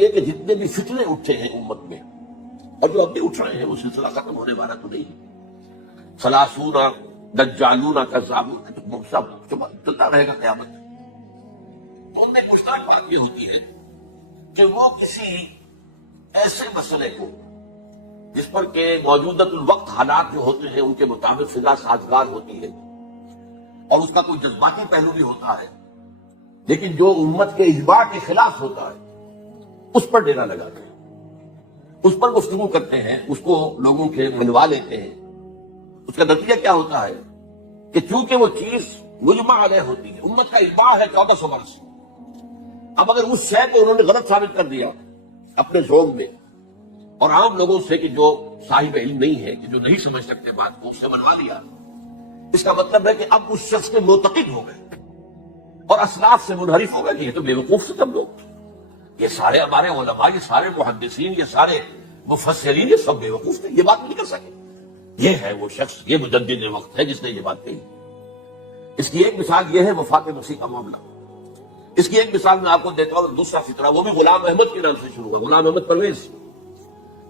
یہ کہ جتنے بھی فتنے اٹھے ہیں امت میں اور جو اب بھی اٹھ رہے ہیں وہ سلسلہ ختم ہونے والا تو نہیں. سلاسون دجالون کذابون سب چلتا رہے گا قیامت. ان میں مشترک بات یہ ہوتی ہے کہ وہ کسی ایسے مسئلے کو جس پر کہ موجودہ الوقت حالات جو ہوتے ہیں ان کے مطابق فضا سازگار ہوتی ہے اور اس کا کوئی جذباتی پہلو بھی ہوتا ہے، لیکن جو امت کے اجماع کے خلاف ہوتا ہے اس پر ڈیرا لگاتے ہیں، اس پر گفتگو کرتے ہیں، اس کو لوگوں کے ملوا لیتے ہیں. اس کا نتیجہ کیا ہوتا ہے کہ چونکہ وہ چیز مجمع علیہ ہوتی ہے، امت کا اجماع ہے 1400 برس. اب اگر اس شے کو انہوں نے غلط ثابت کر دیا اپنے ذوق میں اور عام لوگوں سے کہ جو صاحب علم نہیں ہے، کہ جو نہیں سمجھ سکتے بات کو، اس سے منوا لیا، اس کا مطلب ہے کہ اب اس شخص کے معتقد ہو گئے اور اسلاف سے منحرف ہو گئے کہ یہ تو بیوقوف سے سب لوگ، یہ سارے ہمارے علماء، یہ سارے محدثین، یہ سارے مفسرین، یہ سب بیوقوف تھے، یہ بات نہیں کر سکے. یہ ہے وہ شخص، یہ مجدد وقت ہے جس نے یہ بات کہی. اس کی ایک مثال یہ ہے وفات مسیح کا معاملہ. اس کی ایک مثال میں آپ کو دیتا ہوں، دوسرا فطرہ، وہ بھی غلام احمد کے نام سے شروع ہوا. غلام احمد پرویز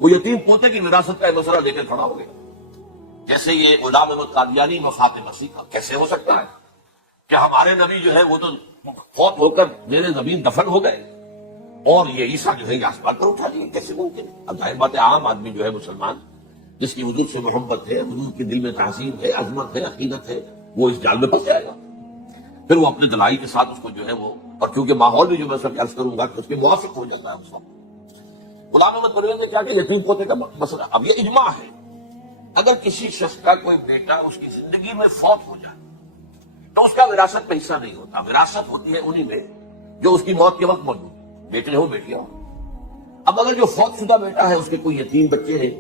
وہ یتیم پوتے کی وراثت کا مسئلہ لے کر کھڑا ہو گیا. جیسے یہ غلام احمد قادیانی وفات مسیح کا کیسے ہو سکتا ہے کہ ہمارے نبی جو ہے وہ تو فوت ہو کر میرے زمین دفن ہو گئے اور یہ عیسیٰ جو ہے یہ آسمان پر اٹھا لیے، کیسے ممکن ہے؟ اب ظاہر بات ہے عام آدمی جو ہے مسلمان جس کی حضور سے محبت ہے، حضور کے دل میں تعظیم ہے، عظمت ہے، عقیدت ہے، وہ اس جال میں پھنس جائے گا. پھر وہ اپنے دلائی کے ساتھ اس کو جو ہے وہ، اور کیونکہ ماحول بھی جو میں سب عرض کروں گا کہ اس کے موافق ہو جاتا ہے اس وقت. غلام احمد پرویز نے کیا کہ یتیم پوتے کا مسئلہ، اب یہ اجماع ہے اگر کسی شخص کا کوئی بیٹا اس کی زندگی میں فوت ہو جائے تو اس کا وراثت میں حصہ نہیں ہوتا. وراثت ہوتی ہے انہی میں جو اس کی موت کے وقت موجود ہیں، بیٹے ہو بیٹیاں ہو. اب اگر جو فوت شدہ بیٹا ہے اس کے کوئی یتیم بچے ہیں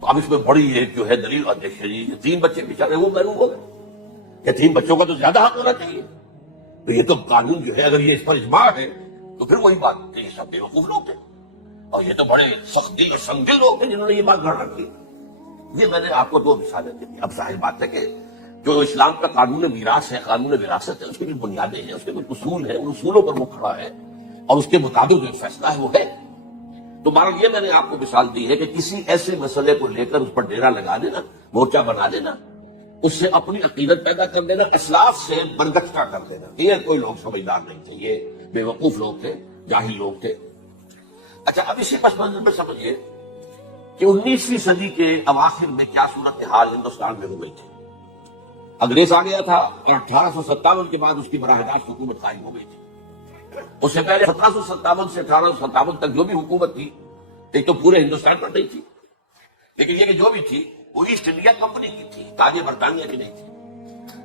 تو اب اس میں بڑی ایک جو ہے دلیل اور دیکھیے جی یتیم بچے بیچارے وہ محروم ہو گئے، یتیم بچوں کا تو زیادہ حق ہونا چاہیے. تو یہ تو قانون جو ہے اگر یہ اس پر اجماع ہے تو پھر وہی بات کہ یہ سب بیوقوف لوگ تھے اور یہ تو بڑے سخت دل اور سنگ دل لوگ تھے جنہوں نے یہ بات گھڑ رکھی. یہ میں نے آپ کو دو مثالیں دی. اب ظاہر بات ہے کہ جو اسلام کا قانون میراث ہے، قانون وراثت ہے، اس کی بھی بنیادیں ہیں، اس کے کچھ اصول ہیں، ان اصولوں پر وہ کھڑا ہے اور اس کے مطابق جو فیصلہ ہے وہ ہے. تو بہرحال یہ میں نے آپ کو مثال دی ہے کہ کسی ایسے مسئلے کو لے کر اس پر ڈیرا لگا دینا، مورچہ بنا دینا، اس سے اپنی عقیدت پیدا کر دینا، اسلاف سے برگشتہ کر دینا. یہ کوئی لوگ سمجھدار نہیں تھے، یہ بیوقوف لوگ تھے، جاہل لوگ تھے. اچھا اب اسی پس منظر میں سمجھیے کہ 19ویں صدی کے اواخر میں کیا صورتحال ہندوستان میں ہو گئی تھی. انگریز آ گیا تھا اور 1857 کے بعد اس کی براہ راست حکومت قائم ہو گئی تھی. اس سے پہلے 1757 سے 1857 تک جو بھی حکومت تھی ایک تو پورے ہندوستان پر نہیں تھی، لیکن یہ کہ جو بھی تھی وہ ایسٹ انڈیا کمپنی کی تھی، تاج برطانیہ کی نہیں تھی.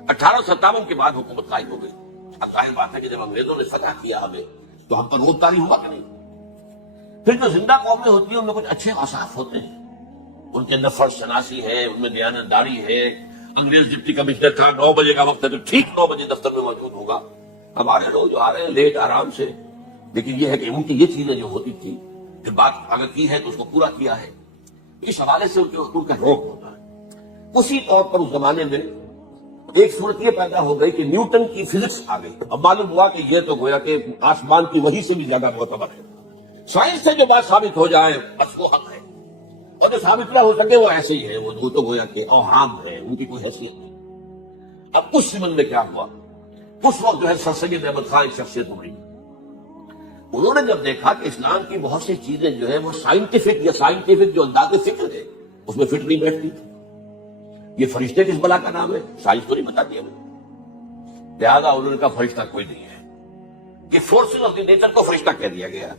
1857 کے بعد حکومت قائم ہو گئی. اب ظاہر بات ہے کہ جب انگریزوں نے فتح کیا ہمیں تو ہم پر روب طاری ہوا کہ نہیں. پھر جو زندہ قومیں ہوتی ہیں ان میں کچھ اچھے اوصاف ہوتے ہیں، ان کے اندر فرض شناسی ہے، ان میں دیانتداری ہے. انگریز ڈپٹی کمشنر تھا، 9 بجے کا وقت ہے تو ٹھیک 9 بجے دفتر میں موجود ہوگا. ہمارے لوگ جو آ رہے ہیں لیٹ آرام سے، لیکن یہ ہے کہ ان کی یہ چیزیں جو ہوتی تھی کہ بات اگر کی ہے تو اس کو پورا کیا ہے، اس حوالے سے ان کا روک ہوتا ہے. اسی طور پر اس زمانے میں ایک صورت یہ پیدا ہو گئی کہ نیوٹن کی فزکس آ گئی. اب معلوم ہوا کہ یہ تو گویا کہ آسمان کی وحی سے بھی زیادہ معتبر ہے. سائنس سے جو بات ثابت ہو جائے بس وہ حق ہے، اور جو ثابت نہ ہو سکے وہ ایسے ہی ہے، وہ تو گویا کہ اوہام ہے، ان کی کوئی حیثیت نہیں. اب اس سمن میں کیا ہوا، اس وقت جو ہے سر سید احمد خان ایک شخصیت ہوئی. انہوں نے جب دیکھا کہ اسلام کی بہت سی چیزیں جو ہے وہ سائنٹیفک جو انداز فکر ہے اس میں فٹ نہیں بیٹھتی تھی. یہ فرشتے کس بلا کا نام ہے، سائنس تو نہیں بتاتی ہمیں. لہٰذا انہوں نے کہا فرشتہ کوئی نہیں ہے، یہ فورسز آف دی نیچر کو فرشتہ کہہ دیا گیا.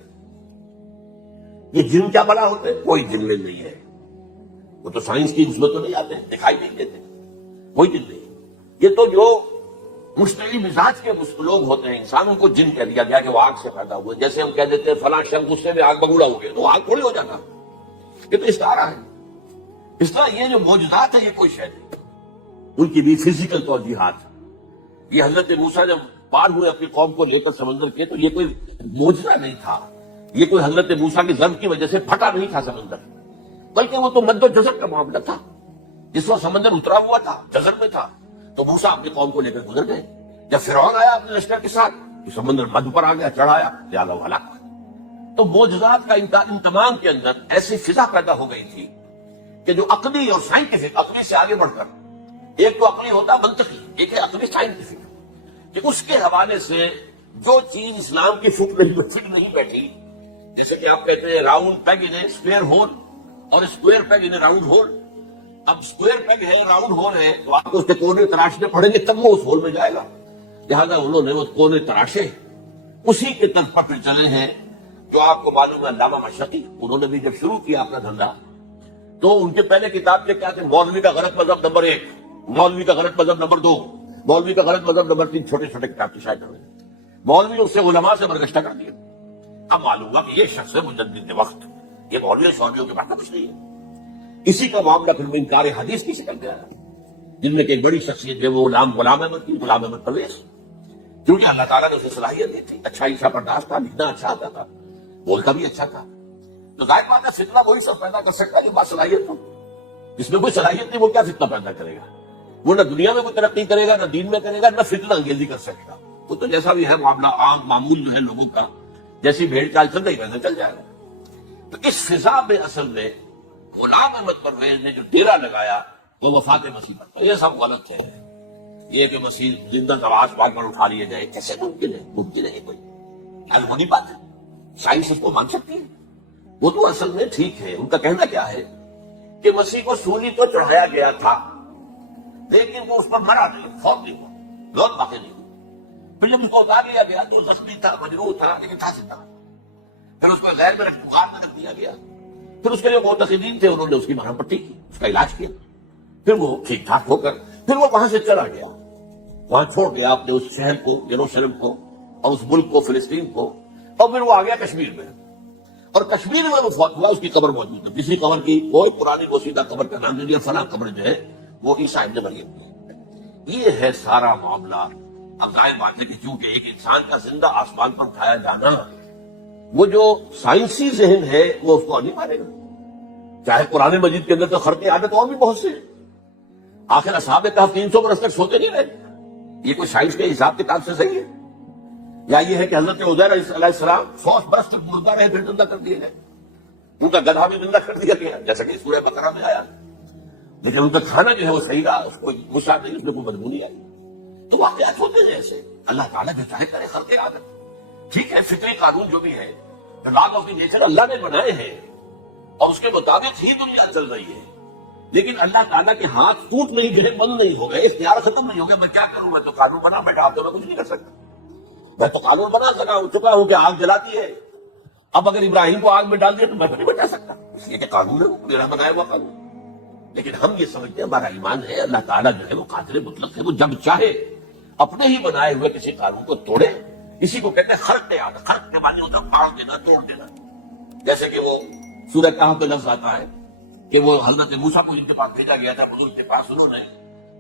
یہ جن کیا بڑا ہوتے ہیں، کوئی جن نہیں ہے، وہ تو سائنس کی اس میں تو نہیں آتے، دکھائی نہیں دیتے، کوئی جن نہیں. یہ تو جو مشتعل مزاج کے لوگ ہوتے ہیں انسان، ان کو جن کہہ دیا گیا کہ وہ آگ سے پیدا ہوئے. جیسے ہم کہہ دیتے ہیں فلاں شخص غصے میں آگ بگوڑا ہو گیا تو آگ تھوڑی ہو جاتا، یہ تو استعارہ ہے. اس طرح یہ جو معجزات ہے یہ کوئی شے نہیں، ان کی بھی فزیکل توجیحات. یہ حضرت موسیٰ جب پار ہوئے اپنی قوم کو لے کر سمندر کے تو یہ کوئی معجزہ نہیں تھا، یہ کوئی حضرت موسیٰ کی ضرب کی وجہ سے پھٹا نہیں تھا سمندر، بلکہ وہ تو مد و جزر کا معاملہ تھا. جس وقت سمندر اترا ہوا تھا جزر میں تھا تو موسیٰ اپنی قوم کو لے کر گزر گئے. جب فرعون آیا اپنے لشکر کے ساتھ تو سمندر مد پر آ گیا، چڑھایا، لہٰذا وہ ہلاک ہوا. تو معجزات کا انتظام کے اندر ایسی فضا پیدا ہو گئی تھی کہ جو عقلی اور سائنٹیفک، عقلی سے آگے بڑھ کر، ایک تو عقلی ہوتا منطقی، ایک ہے عقلی سائنٹیفک، کہ اس کے حوالے سے جو چیز اسلام کی فٹ نہیں بیٹھی، جیسے کہ آپ کہتے ہیں راؤنڈ پیگ ان اسکوئر ہول اور اسکوئر پیگ ان راؤنڈ ہول. اب اسکوئر پیگ ہے، راؤنڈ ہول ہے، تو آپ کو اس کے کونے تراشنے پڑیں گے تب وہ اس ہول میں جائے گا. لہٰذا انہوں نے وہ کونے تراشے، اسی کے طرف پر پھر چلے ہیں. جو آپ کو معلوم ہے علامہ مشرقی، انہوں نے بھی جب شروع کیا اپنا دھندا تو ان کے پہلے کتاب کے کیا تھے؟ مولوی کا غلط مذہب نمبر 1، مولوی کا غلط مذہب نمبر 2، مولوی کا غلط مذہب نمبر 3. چھوٹے چھوٹے کتاب کی شاید مولوی نے اس سے علماء سے برگشتہ کر دیا. اب معلوم ہوا کہ یہ شخص ہے مجدد وقت، یہ مولوی شعبیوں کے بات کچھ نہیں ہے. اسی کا معاملہ پھر انکار حدیث کی شکل میں آیا، جن میں کہ ایک بڑی شخصیت جو وہ غلام احمد کی، غلام احمد پرویز، کیونکہ اللہ تعالیٰ نے اسے صلاحیت دی تھی، اچھا عیسا برداشت تھا، لکھنا اچھا آتا تھا، بولتا بھی اچھا تھا. تو ظاہر بات ہے فتنہ وہی سب پیدا کر سکتا ہے جو باصلاحیت ہو. جس میں کوئی صلاحیت نہیں وہ کیا فتنہ پیدا کرے گا؟ وہ نہ دنیا میں کوئی ترقی کرے گا، نہ دین میں کرے گا، نہ فتنہ انگیزی کر سکے گا. وہ تو جیسا بھی ہے معاملہ عام معمول جو ہے لوگوں کا، جیسی بھیڑ چال چل رہی ویسے چل جائے گا. تو اس فضا میں اصل میں غلام احمد پرویز نے جو ڈیرا لگایا وہ وفات مسیح پر. یہ سب غلط ہے. یہ کہ مسیح زندہ نواز پاک پر اٹھا لیے جائے، کیسے ممکن ہے؟ ممکن ہے کوئی حل ہونی بات ہے. سائنس اس کو مان سکتی ہے. وہ تو اصل میں ٹھیک ہے. ان کا کہنا کیا ہے کہ مسیح کو سولی تو چڑھایا گیا تھا لیکن وہ اس پر مرا نہیں، فوت نہیں ہوا، موت باقی نہیں ہوئی. پھر جب اس کو اتار لیا گیا تو زخمی تھا، مجروح تھا، لیکن تھا زندہ. پھر اس کو غیر میں بخار میں رکھ دیا گیا. پھر اس کے جو معتقدین تھے انہوں نے اس کی مرہم پٹی کی، اس کا علاج کیا. پھر وہ ٹھیک ٹھاک ہو کر پھر وہ وہاں سے چلا گیا، وہاں چھوڑ گیا اپنے اس شہر کو، یروشلم کو، اور اس ملک کو، فلسطین کو. اور پھر وہ آ گیا کشمیر میں، اور کشمیر میں وہ فوت ہوا. اس کی قبر موجود ہے. تیسری قبر کی کوئی پرانی بوسیدہ قبر کا نام دے دیا، فلاں قبر جو ہے وہ عیسیٰ ابن مریم کی. یہ ہے سارا معاملہ. اب ظاہر بات ہے کہ چونکہ ایک انسان کا زندہ آسمان پر اٹھایا جانا، وہ جو سائنسی ذہن ہے وہ اس کو نہیں مانے گا. چاہے قرآن مجید کے اندر تو خرق عادت اور بھی بہت سے ہیں. آخر اصحاب کہف 300 برس تک سوتے نہیں رہے. یہ کوئی سائنس کے حساب کتاب سے صحیح ہے؟ یا یہ ہے کہ حضرت عزیر علیہ السلام 100 برس تک مردہ رہے پھر زندہ کر دیے گئے، ان کا گدھا بھی زندہ کر دیا گیا جیسا کہ سورہ بقرہ میں آیا. لیکن ان کا کھانا جو ہے وہ صحیح رہا، اس کو غصہ نہیں، اس میں کوئی بدبو نہیں آئی. تو واقعات ہوتے ہیں ایسے. اللہ تعالیٰ جو چاہے کرے خلق عادت. ٹھیک ہے، فطری قانون جو بھی ہے، لاز آف دی نیچر اللہ نے بنائے ہیں اور اس کے مطابق ہی دنیا چل رہی ہے. لیکن اللہ تعالیٰ کے ہاتھ ٹوٹ نہیں گئے، بند نہیں ہو گئے، اختیار ختم نہیں ہو گیا. میں کیا کروں؟ میں تو قانون بنا بیٹھا، اب تو میں کچھ نہیں کر سکتا. میں تو قانون بنا چکا ہوں کہ آگ جلاتی ہے. اب اگر ابراہیم کو آگ میں ڈال دیا تو میں تو نہیں بچا سکتا، اس لیے کہ قانون ہے، وہ میرا بنایا ہوا قانون. لیکن ہم یہ سمجھتے ہیں ہمارا ایمان ہے اللہ تعالیٰ جو ہے وہ قادر مطلق ہے. وہ جب چاہے اپنے ہی بنائے ہوئے کسی قانون کو توڑے. اسی کو کہتے ہیں خرق عادت. خرق کے معنی ہوتا ہے پھاڑ دینا، توڑ دینا. جیسے کہ وہ سورہ کہف میں لفظ آتا ہے کہ وہ حضرت موسیٰ کو جن کے پاس بھیجا گیا تھا، حضور کے پاس انہوں نے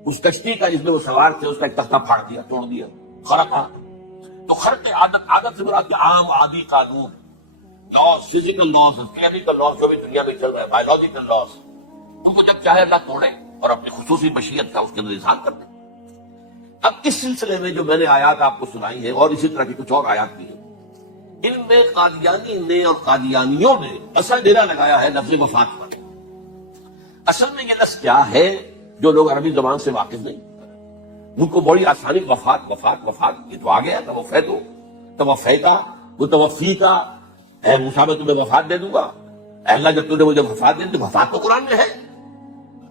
اس کشتی کا جس میں وہ سوار تھے اس کا ایک تختہ پھاڑ دیا، توڑ دیا. خرق عادت. تو خرق عادت سے مراد عام عادی قانون، laws, physical laws, chemical laws جو بھی دنیا میں چل رہا ہے، بایولوجیکل لاز، ان کو جب چاہے اللہ توڑے اور اپنی خصوصی مشیت کا اس کے اندر اظہار کر دے. اب اس سلسلے میں جو میں نے آیات آپ کو سنائی ہے اور اسی طرح کی کچھ اور آیات بھی ہیں، ان میں قادیانی نے اور قادیانیوں نے اصل ڈیرا لگایا ہے لفظ وفات پر. اصل میں یہ لفظ کیا ہے جو لوگ عربی زبان سے واقف نہیں، ان کو بڑی آسانی وفات وفات وفات. یہ تو آ گیا توفیتو، توفیتا، وہ توفی کا. اے موسیٰ میں تمہیں وفات دے دوں گا. اے اللہ جب تم نے مجھے وفات دے دی تو وفات تو قرآن میں ہے.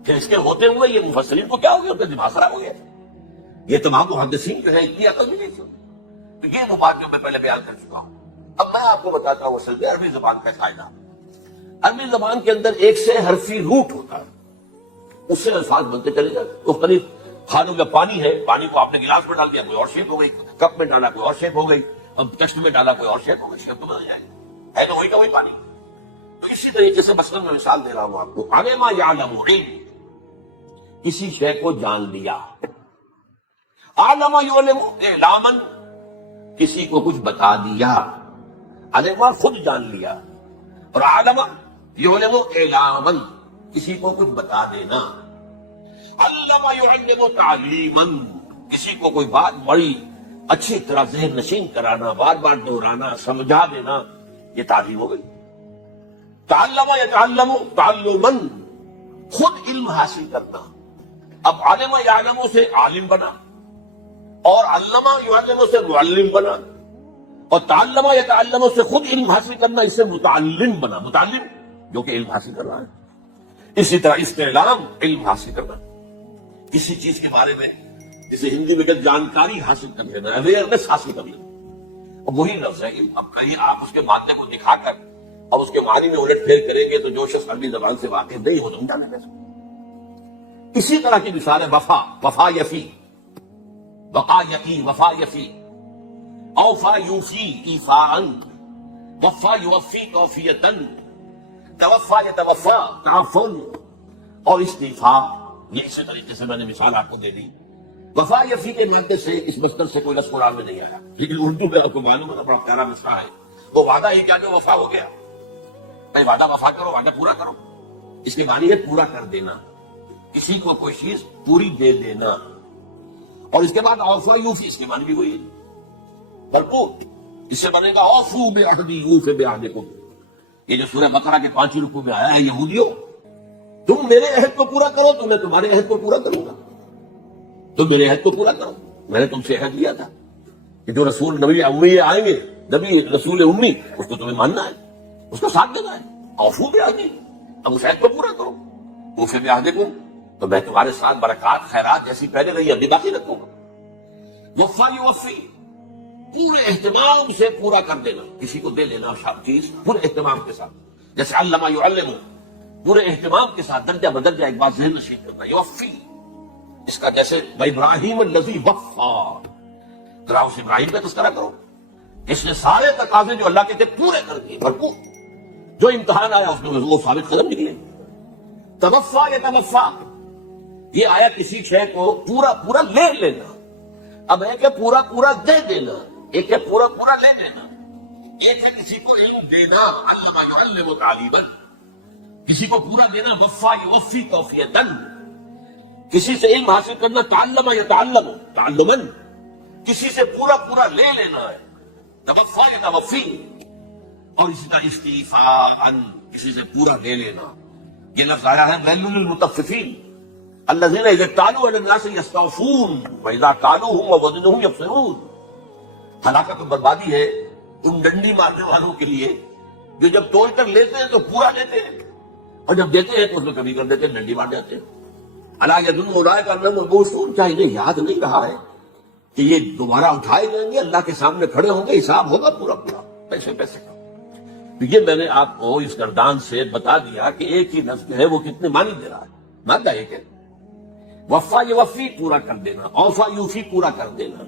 پھر اس کے ہوتے ہوئے یہ مفسرین کو کیا ہو گیا؟ ان کا دماغ خراب ہو گیا. یہ تمام محدثین جو ہے اتنی عقل بھی نہیں تھی. تو یہ وہ بات جو میں پہلے بیان کر چکا ہوں. اب میں آپ کو بتاتا ہوں اصل میں عربی زبان کا قاعدہ. عربی زبان کے اندر ایک سے حرفی روٹ ہوتا ہے، اس سے الفاظ بنتے چلے جاتے. مختلف کھانوں کا پانی ہے، پانی کو آپ نے گلاس میں ڈال دیا کوئی اور شیپ ہو گئی، کپ میں ڈالا کوئی اور شیپ ہو گئی، اب ٹیسٹ میں ڈالا کوئی اور شیپ ہو گئی. شیپ تو بدل جائے گا، ہے تو وہی کا وہی پانی. تو اسی طریقے سے مثلاً میں مثال دے رہا ہوں آپ کو. علم یعلم، کسی شے کو جان لیا. عالم یعلم اعلاما، کسی کو کچھ بتا دیا. علم خود جان لیا، اور عالم یعلم اعلاما، کسی کو کچھ بتا دینا. علم یعلم تعلیما، کسی کو کوئی بات بڑی اچھی طرح ذہن نشین کرانا، بار بار دہرانا، سمجھا دینا. یہ تعلیم ہو گئی. تعلم یتعلم تعلما، خود علم حاصل کرنا. اب عالم یعلم سے عالم بنا، اور علمہ یعلم سے معلم بنا، اور تعلم یتعلم سے خود علم حاصل کرنا، اس سے متعلم بنا. متعلم جو کہ علم حاصل کر رہا ہے. اسی طرح استعلام علم حاصل کرنا، کسی چیز کے بارے میں جسے ہندی میں کہتے جانکاری حاصل کر لینا، اویئرنیس حاصل کر لینا. اور وہی لفظ ہے. اب کہیں آپ اس کے مادے کو دکھا کر اور اس کے معنی میں الٹ پھیر کریں گے تو جو شخص عربی زبان سے واقف نہیں ہو سمجھا نہیں کیسے. اسی طرح کی مثال ہے وفا. وفا یفی، وقا یقی، وفا یفی. اوفا یوفی ایفاء، وفا یوفی توفیتا، توفا یتوفا تعفن اور استیفاء. یہ اسی طریقے سے میں نے مثال آپ کو دے دی. وفا یفی کے مادے سے اس مصدر سے کوئی لفظ قرآن میں نہیں آیا، لیکن اردو میں آپ کو معلوم ہے بڑا پیارا مصرع ہے. وہ وعدہ ہی کیا جو وفا ہو گیا. بھائی وعدہ وفا کرو، وعدہ پورا کرو. اس کے معنی ہے پورا کر دینا، کسی کو کوئی چیز پوری دے دینا. اور اس کے بعد اوفا یوفی، اس کے معنی بھی وہی ہے بھرپور. اس سے بنے گا اوفو بعہدی یوف بعہدکم. یہ جو سورہ بقرہ کے 5 رکوع میں آیا ہے، یہودیوں تم میرے عہد کو پورا کرو تو میں تمہارے عہد کو پورا کروں گا. تم میرے عہد کو پورا کرو، میں نے تم سے عہد لیا تھا کہ جو رسول نبی امی آئیں گے، نبی رسول امی، اس کو تمہیں ماننا ہے، اس کو ساتھ دینا ہے. اوفو بعہدی، اب اس عہد کو پورا کرو. اوف بعہدکم، تو میں تمہارے ساتھ برکات خیرات جیسی پہلے رہی ابھی باقی رکھوں گا. وفا یوفی، پورے اہتمام سے پورا کر دینا، کسی کو دے دینا چیز پورے اہتمام کے ساتھ. جیسے علمہ یعلم، پورے اہتمام کے ساتھ درجہ بدرجہ ایک بات ذہن نشین کرنا. یوفی، اس کا جیسے ابراہیم الذی وفا، ذرا اس ابراہیم کا تذکرہ کرو، اس نے سارے تقاضے جو اللہ کے تھے پورے کر دیے بھرپور. جو امتحان آیا اس میں وہ ثابت قدم نکلے. توفا یا توفا، یہ آیا کسی شے کو پورا پورا لے لینا. اب ایک ہے پورا پورا دے دینا، ایک ہے پورا پورا لے لینا. ایک ہے کسی کو علم دینا، علم یعلم تعلیما، کسی کو پورا دینا. وفا یوفی توفیتا، کسی سے علم حاصل کرنا. تعلم یتعلم تعلما، کسی سے پورا پورا لے لینا ہے. توفا یتوفی، اور اسی طرح استیفاء، کسی سے پورا لے لینا. یہ لفظ آیا ہے ویل للمطففین الذین اذا اکتالوا علی الناس یستوفون واذا کالوهم ووزنهم یخسرون. ہلاکت و بربادی ہے ان ڈنڈی مارنے والوں کے لیے جو جب تول کر لیتے ہیں تو پورا لیتے ہیں، اور جب دیتے ہیں تو اس میں کمی کر دیتے ہیں، ڈنڈی مار جاتے ہیں. الا یظن اولئک انہم مبعوثون، کیا انہیں یاد نہیں رہا ہے کہ یہ دوبارہ اٹھائے جائیں گے، اللہ کے سامنے کھڑے ہوں گے، حساب ہوگا پورا پورا پیسے پیسے کا. تو یہ میں نے آپ کو اس گردان سے بتا دیا کہ ایک ہی لفظ ہے وہ کتنے معنی دے رہا ہے. مادہ ایک ہے. وفا یوفی پورا کر دینا، اوفا یوفی پورا کر دینا،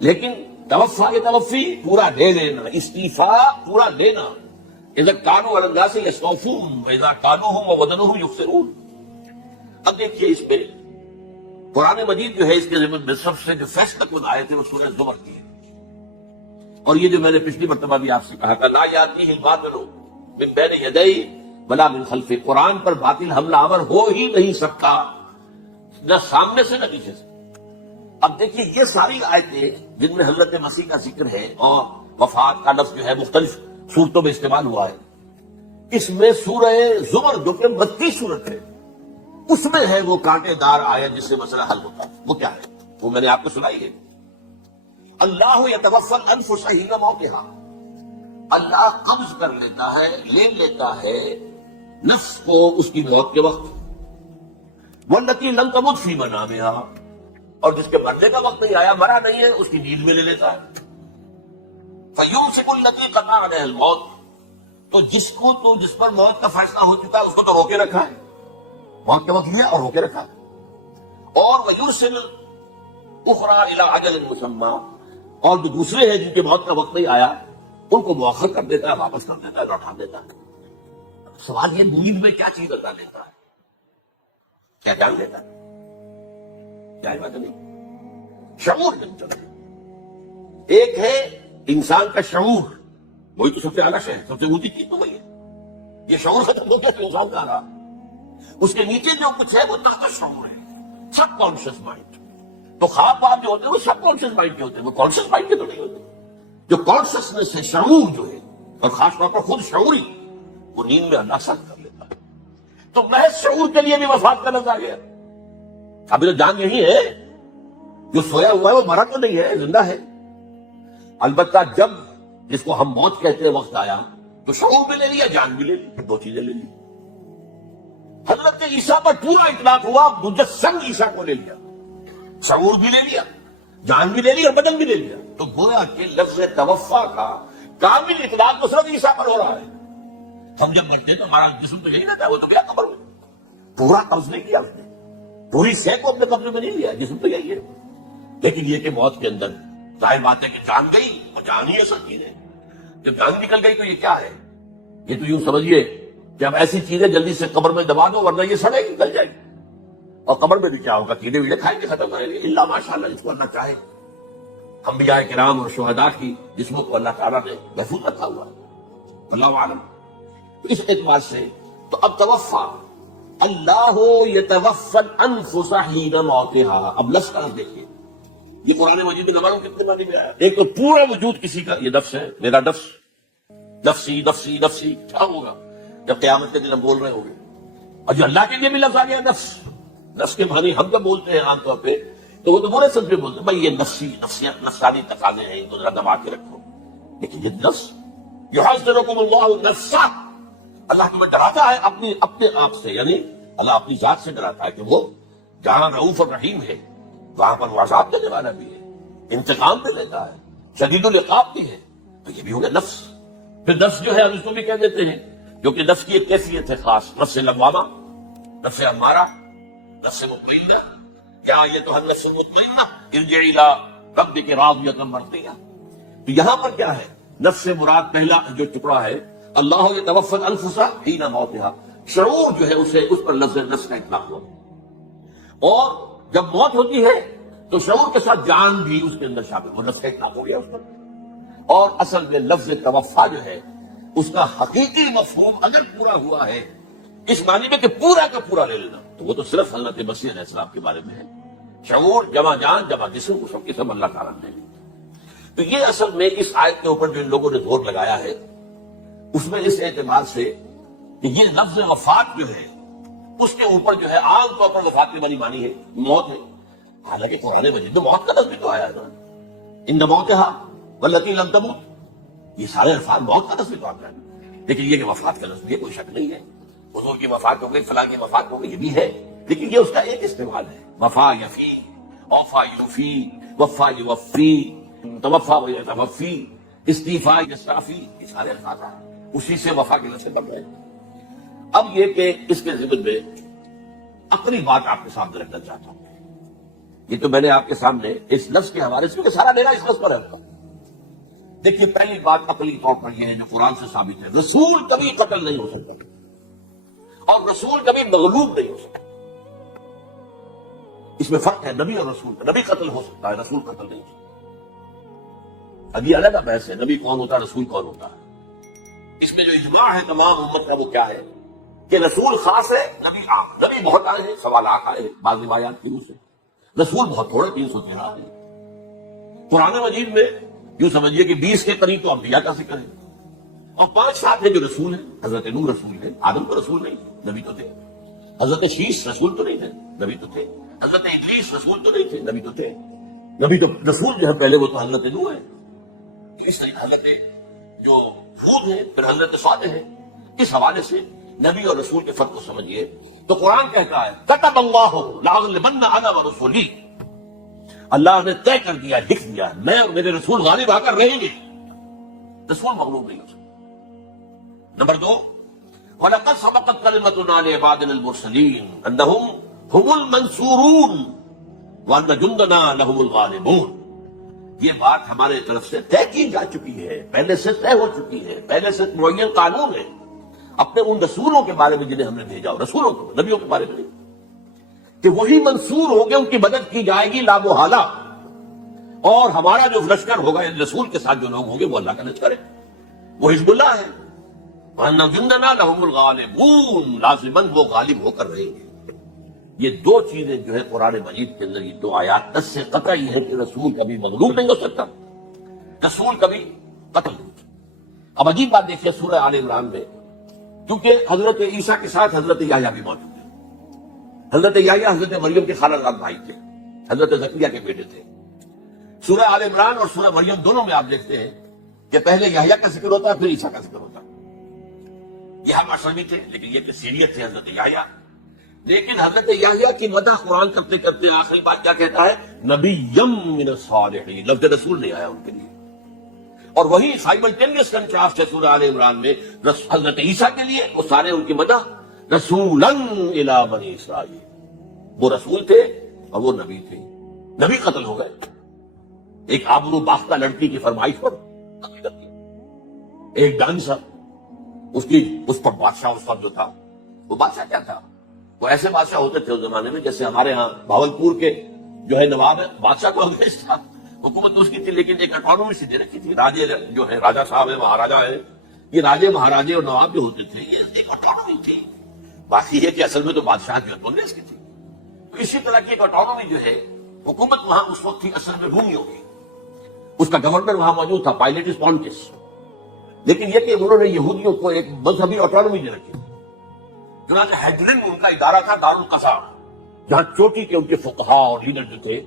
لیکن توفا یتوفی پورا دے لینا، استیفاء پورا دینا. اذا کانوا علی الناس یستوفون واذا کالوهم ووزنهم یخسرون. اب دیکھیے اس میں قرآن مجید جو ہے اس کے ضمن میں سب سے جو فیصلہ کن آیت ہے وہ سورہ زمر کی ہے. اور یہ جو میں نے پچھلی مرتبہ بھی آپ سے کہا تھا، لا یاتیہ الباطل من بین یدیہ ولا من خلفہ، قرآن پر باطل حملہ آور ہو ہی نہیں سکتا، نہ سامنے سے نہ پیچھے سے. اب دیکھیے یہ ساری آیتیں جن میں حضرت مسیح کا ذکر ہے اور وفات کا لفظ جو ہے مختلف صورتوں میں استعمال ہوا ہے، اس میں سورہ زمر جو کہ 32 سورت ہے، اس میں ہے وہ کانٹے دار آیت جس سے مسئلہ حل ہوتا ہے. وہ کیا ہے؟ وہ میں نے آپ کو سنائی ہے. اللہ یتوفی الانفس حین موتها، اللہ قبض کر لیتا ہے، لے لیتا ہے نفس کو اس کی موت کے وقت. واللتی لم تمت فی منامها، اور جس کے مرنے کا وقت نہیں آیا، مرا نہیں ہے، اس کی نیند میں لے لیتا ہے. فیمسک التی قضی علیہ الموت، تو جس پر موت کا فیصلہ ہو چکا ہے اس کو تو روکے رکھا ہے، موت کے وقت لیا اور روکے رکھا. اور ویرسل اخری الی اجل مسمى، اور جو دوسرے ہیں جن کے موت کا وقت نہیں آیا ان کو مؤخر کر دیتا ہے، واپس کر دیتا ہے، لوٹا دیتا ہے. سوال یہ نیند میں کیا چیز عطا دیتا ہے؟ کیا جان دیتا ہے؟ کیا بات نہیں؟ شعور ملتا ہے. ایک ہے انسان کا شعور، وہی تو سب سے اعلیٰ ہے، سب سے اونچی چیز تو وہی ہے. یہ شعور ختم ہو گیا تو انسان کا رہا. اس کے نیچے جو کچھ ہے وہ تحت شعور ہے، سب کانشیس مائنڈ. تو خواب جو ہوتے ہیں وہ سب کانشیس مائنڈ کے ہوتے ہیں، وہ کانشیس مائنڈ کے تو نہیں ہوتے. جو کانشیسنس ہے، شعور جو ہے اور خاص طور پر خود شعوری وہ نیند میں اللہ سخت کر لیتا ہے. تو محض شعور کے لیے بھی وفات کا لفظ آ گیا. ابھی تو جان یہی ہے, جو سویا ہوا ہے وہ مرا تو نہیں ہے, زندہ ہے. البتہ جب جس کو ہم موت کہتے ہیں وقت آیا تو شعور بھی لے لیا, جان بھی لے لی, دو چیزیں لے لی. حضرت عیسیٰ پر پورا اطلاق ہوا, مجسم عیسیٰ کو لے لیا, شعور بھی لے لیا, جان بھی لے لی اور بدن بھی لے لیا. تو گویا کہ لفظ توفا کا کامل اطلاق تو صرف عیسیٰ پر ہو رہا ہے. ہم جب مرتے ہیں تو ہمارا جسم تو یہی رہتا ہے, وہ تو کیا قبر میں, پورا قبض نہیں کیا اس نے, پوری شے کو اپنے قبضے میں نہیں لیا, جسم تو یہی ہے. لیکن یہ کہ موت کے اندر ظاہر بات ہے کہ جان گئی, اور جان ہی اصل چیز ہے. جب جان نکل گئی تو یہ کیا ہے؟ یہ تو یوں سمجھیے کہ اب ایسی چیزیں جلدی سے قبر میں دبا دو ورنہ یہ سڑے گی, گل جائے گی. اور قبر میں بھی کیا ہوگا, کیڑے ویڑے کھائیں گے, ختم کریں گے, اللہ ماشاء اللہ جس کو اللہ چاہے. انبیاء کرام اور شہداء کی جسموں کو اللہ تعالیٰ نے محفوظ رکھا ہوا ہے, اللہ عالم. تو اس اعتبار سے تو اب توفا اللہ یتوفی الانفس حین موتها. اب لفظ کا دیکھیے, یہ قرآن مجید میں نمبروں کتنے معنی میں آیا. ایک تو پورا وجود کسی کا, یہ نفس ہے, میرا نفس, نفسی نفسی نفسی. کیا ہوگا جب قیامت کے دن ہم بول رہے ہوں گے؟ اور جو اللہ کے لیے بھی لفظ آ گیا نفس. نفس کے معنی ہم جب بولتے ہیں عام طور پہ تو وہ تو برے سمجھ میں بولتے ہیں, بھائی یہ نفسی نفسیت نفسانی تقاضے ہیں, ان کو ذرا دبا کے رکھو. لیکن یہ نفس یحذرکم اللہ نفسہ, اللہ تمہیں ڈراتا ہے اپنے آپ سے, یعنی اللہ اپنی ذات سے ڈراتا ہے کہ وہ جہاں رؤوف الرحیم ہے وہاں پر وہ عذاب دینے والا بھی ہے, انتقام بھی لیتا ہے, شدید العقاب بھی ہے. تو یہ بھی ہو گیا نفس. پھر نفس جو ہے اس کو بھی کہہ دیتے ہیں, جو کہ نفس کی ایک کیفیت ہے خاص, نفس لوامہ, نفس امارہ, نفس مطمئنہ. کیا یہ تو ہے نفس مطمئنہ, ارجعی الی ربک راضیۃ مرضیہ. تو یہاں پر کیا ہے, نفس سے مراد پہلا جو ٹکڑا ہے اللہ یتوفی الانفس حین موتها, شعور جو ہے اسے اس پر لفظ نفس کا اطلاق ہوا. اور جب موت ہوتی ہے تو شعور کے ساتھ جان بھی اس کے اندر شامل, وہ نفس کا اطلاق ہو گیا اس پر. اور اصل میں لفظ توفا جو ہے اس کا حقیقی مفہوم اگر پورا ہوا ہے اس معنی میں کہ پورا کا پورا لے لینا, تو وہ تو صرف حضرت مسیح علیہ السلام کے بارے میں ہے. شعور جمع جان جمع جسم, وہ سب کے سب اللہ تعالیٰ نے. تو یہ اصل میں اس آیت کے اوپر جو ان لوگوں نے زور لگایا ہے اس میں اس اعتبار سے کہ یہ لفظ وفات جو ہے اس کے اوپر جو ہے عام طور پر وفات کے بڑی معنی ہے موت ہے. حالانکہ قرآن مجید میں موت کا لفظ بھی تو آیا ہے نا, ان موتها والتي لم تمت, یہ سارے الفاظ موت کا لفظ بھی تو آتا ہے. لیکن یہ کہ وفات کا لفظ, یہ کوئی شک نہیں ہے. حضور کی وفات ہو گئی, فلاں کی وفات ہو گئی, یہ بھی ہے, لیکن یہ اس کا ایک استعمال ہے. وفا یفی, اوفا یوفی, وفا یوفی, توفا و یتوفی, استعفا یستعفی, یہ سارے الفاظ ہیں اسی سے وفا کے لفظ بن رہے ہیں. اب یہ کہ اس کے ضمن میں عقلی بات آپ کے سامنے رکھنا چاہتا ہوں. یہ تو میں نے آپ کے سامنے اس لفظ کے حوالے سے, کیونکہ سارا ڈیرا اس لفظ پر ہے. دیکھیے پہلی بات عقلی طور پر یہ ہے جو قرآن سے ثابت ہے, رسول کبھی قتل نہیں ہو سکتا اور رسول کبھی مغلوب نہیں ہو سکتا. اس میں فرق ہے نبی اور رسول کا. نبی قتل ہو سکتا ہے, رسول قتل نہیں ہو سکتا. اب یہ الگ بحث ہے, نبی کون ہوتا ہے, رسول کون ہوتا ہے. اس میں جو اجماع ہے تمام امت کا وہ کیا ہے کہ رسول خاص ہے, نبی عام. نبی بہت آئے ہیں, سوالات آئے ہیں بعض روایات کی روح سے, رسول بہت تھوڑے, 313 آئے. قرآن مجید میں یوں سمجھیے کہ 20 کے قریب تو انبیاء کا ذکر ہے, اور 5-7 ہیں جو رسول ہیں. حضرت نوح رسول ہے, آدم تو رسول نہیں, نبی تو تھے. حضرت شیش رسول تو نہیں تھے, نبی تو تھے. حضرت ادریس رسول تو نہیں تھے, نبی تو تھے. نبی تو رسول جو ہے پہلے وہ تو حضرت نوح ہے. تو اس طریقے حضرت جو ہود ہے پھر حضرت صالح ہے. اس حوالے سے نبی اور رسول کے فرق کو سمجھیے. تو قرآن کہتا ہے کتب اللہ لاغلبن انا ورسولی, اللہ نے طے کر دیا, لکھ دیا, میں اور میرے رسول غالب آ کر رہیں گے. رسول مغلوب نہیں ہو سکتا. نمبر 2, وَلَقَدْ سَبَقَتْ كَلِمَتُنَا لِعِبَادِنَا الْمُرْسَلِينَ أَنَّهُمْ هُمُ الْمَنْصُورُونَ وَأَنَّ جُنْدَنَا لَهُمُ الْغَالِبُونَ. یہ بات ہمارے طرف سے طے کی جا چکی ہے, پہلے سے طے ہو چکی ہے, پہلے سے معین قانون ہے اپنے ان رسولوں کے بارے میں جنہیں ہم نے بھیجا, رسولوں کو, نبیوں کے بارے میں نہیں, کہ وہی منصور ہو گے, ان کی مدد کی جائے گی لا محالہ. اور ہمارا جو لشکر ہوگا ان رسول کے ساتھ جو لوگ ہوں گے وہ اللہ کا لشکر ہے, وہ حزب اللہ ہے. وَأَنَّ جُنْدَنَا لَهُمُ الْغَالِبُونَ, لازماً وہ غالب ہو کر رہیں گے. یہ دو چیزیں جو ہے قرآن مجید کے اندر, یہ 2 آیات اس سے قطعی ہے کہ رسول کبھی مغلوب نہیں ہو سکتا, رسول کبھی قتل نہیں ہو سکتا. اب عجیب بات دیکھیے سورہ آل عمران میں، کیونکہ حضرت عیسیٰ کے ساتھ حضرت یحییٰ بھی موجود ہے۔ حضرت یحییٰ حضرت مریم کے خالہ زاد بھائی تھے، حضرت زکریا کے بیٹے تھے۔ سورہ آل عمران اور سورہ مریم دونوں میں آپ دیکھتے ہیں کہ پہلے یحییٰ کا ذکر ہوتا ہے پھر عیسیٰ کا ذکر ہوتا ہے۔ یہ مشربی تھے لیکن یہ کہ سیریت تھے حضرت یحییٰ، لیکن حضرت یحییٰ کی مدح قرآن کرتے کرتے آخری بات کیا کہتا ہے؟ نبیم من الصالحین، لفظ رسول نہیں آیا ان کے لیے۔ اور وہی سائملٹینیس کنٹراسٹ ہے سورہ آل عمران میں حضرت عیسیٰ کے لیے، وہ سارے ان کی مدح رسولا الی بنی اسرائیل، وہ رسول تھے اور وہ نبی تھے۔ نبی قتل ہو گئے ایک آبرو باختہ لڑکی کی فرمائش پر، قتل کر دیا۔ ایک ڈانسر، اس پر بادشاہ اس وقت جو تھا، وہ بادشاہ کیا تھا؟ وہ ایسے بادشاہ ہوتے تھے اس زمانے میں جیسے ہمارے ہاں بھاولپور کے جو ہے نواب ہے، بادشاہ کو انگریز تھا، حکومت اس کی تھی لیکن ایک اٹانومی سی دے رکھی تھی۔ راجے جو ہے راجا صاحب ہے، مہاراجا ہے، یہ راجے مہاراجے اور نواب جو ہوتے تھے یہ ایک اٹانومی تھی۔ باقی ہے کہ اصل میں تو بادشاہ جو ہے انگریز کی تھی۔ تو اسی طرح کی ایک اٹانومی جو ہے حکومت وہاں اس وقت تھی اصل میں رومیوں کی، اس کا گورنر وہاں موجود تھا پائلیٹس پونٹس، لیکن یہ کہ انہوں نے یہودیوں کو ایک مذہبی اٹانومی دے رکھی۔ چنانچہ ہیڈرن ان کا ادارہ تھا دارالقضاء، جہاں چوٹی کے ان کے فقہاء اور لیڈر جو تھے